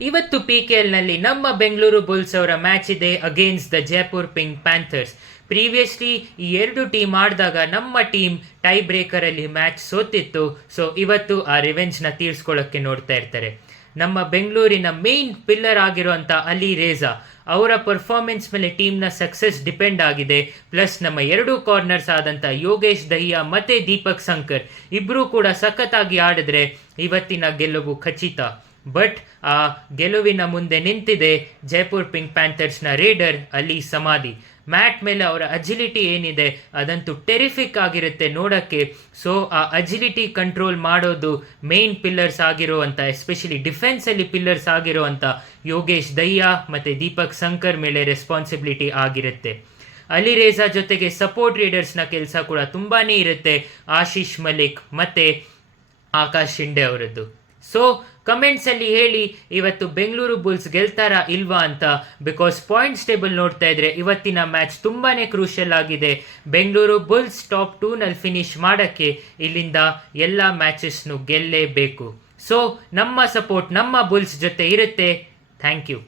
ಇವತ್ತು PKLನಲ್ಲಿ ನಮ್ಮ ಬೆಂಗಳೂರು ಬುಲ್ಸ್ ಅವರ ಮ್ಯಾಚ್ ಇದೆ against the Jaipur pink panthers. Previously ಈ ಎರಡು ಟೀಮ್ ಆಡಿದಾಗ ನಮ್ಮ ಟೀಮ್ ಟೈ ಬ್ರೇಕರ್ ಅಲ್ಲಿ ಮ್ಯಾಚ್ ಸೋತಿತ್ತು. ಸೊ ಇವತ್ತು ಆ ರಿವೆಂಜ್ನ ತೀರ್ಸ್ಕೊಳ್ಳೋಕ್ಕೆ ನೋಡ್ತಾ ಇರ್ತಾರೆ. ನಮ್ಮ ಬೆಂಗಳೂರಿನ ಮೇನ್ ಪಿಲ್ಲರ್ ಆಗಿರುವಂಥ ಅಲಿ ರೇಜಾ ಅವರ ಪರ್ಫಾರ್ಮೆನ್ಸ್ ಮೇಲೆ ಟೀಮ್ನ ಸಕ್ಸಸ್ ಡಿಪೆಂಡ್ ಆಗಿದೆ. ಪ್ಲಸ್ ನಮ್ಮ ಎರಡು ಕಾರ್ನರ್ಸ್ ಆದಂಥ ಯೋಗೇಶ್ ದಹಿಯಾ ಮತ್ತು ದೀಪಕ್ ಸಂಕರ್ ಇಬ್ಬರೂ ಕೂಡ ಸಖತ್ತಾಗಿ ಆಡಿದ್ರೆ ಇವತ್ತಿನ ಗೆಲುವು ಖಚಿತ. ಬಟ್ ಆ ಗೆಲುವಿನ ಮುಂದೆ ನಿಂತಿದೆ ಜೈಪುರ್ ಪಿಂಕ್ ಪ್ಯಾಂಥರ್ಸ್ನ ರೇಡರ್ ಅಲಿ ಸಮಾಧಿ. ಮ್ಯಾಟ್ ಮೇಲೆ ಅವರ ಅಜಿಲಿಟಿ ಏನಿದೆ ಅದಂತೂ ಟೆರಿಫಿಕ್ ಆಗಿರುತ್ತೆ ನೋಡೋಕ್ಕೆ. ಸೊ ಆ ಅಜಿಲಿಟಿ ಕಂಟ್ರೋಲ್ ಮಾಡೋದು ಮೇನ್ ಪಿಲ್ಲರ್ಸ್ ಆಗಿರುವಂಥ, ಎಸ್ಪೆಷಲಿ ಡಿಫೆನ್ಸಲ್ಲಿ ಪಿಲ್ಲರ್ಸ್ ಆಗಿರುವಂಥ ಯೋಗೇಶ್ ದಹಿಯಾ ಮತ್ತು ದೀಪಕ್ ಸಂಕರ್ ಮೇಲೆ ರೆಸ್ಪಾನ್ಸಿಬಿಲಿಟಿ ಆಗಿರುತ್ತೆ. ಅಲಿ ರೇಜಾ ಜೊತೆಗೆ ಸಪೋರ್ಟ್ ರೀಡರ್ಸ್ನ ಕೆಲಸ ಕೂಡ ತುಂಬಾ ಇರುತ್ತೆ, ಆಶೀಶ್ ಮಲಿಕ್ ಮತ್ತು ಆಕಾಶ್ ಶಿಂಡೆ ಅವರದ್ದು. ಸೊ ಕಮೆಂಟ್ಸಲ್ಲಿ ಹೇಳಿ ಇವತ್ತು ಬೆಂಗಳೂರು ಬುಲ್ಸ್ ಗೆಲ್ತಾರಾ ಇಲ್ವಾ ಅಂತ. ಬಿಕಾಸ್ ಪಾಯಿಂಟ್ಸ್ ಟೇಬಲ್ ನೋಡ್ತಾ ಇದ್ರೆ ಇವತ್ತಿನ ಮ್ಯಾಚ್ ತುಂಬಾ ಕ್ರೂಷಿಯಲ್ ಆಗಿದೆ. ಬೆಂಗಳೂರು ಬುಲ್ಸ್ ಟಾಪ್ 2ನಲ್ಲಿ ಫಿನಿಶ್ ಮಾಡೋಕ್ಕೆ ಇಲ್ಲಿಂದ ಎಲ್ಲ ಮ್ಯಾಚಸ್ನು ಗೆಲ್ಲೇಬೇಕು. ಸೊ ನಮ್ಮ ಸಪೋರ್ಟ್ ನಮ್ಮ ಬುಲ್ಸ್ ಜೊತೆ ಇರುತ್ತೆ. Thank you.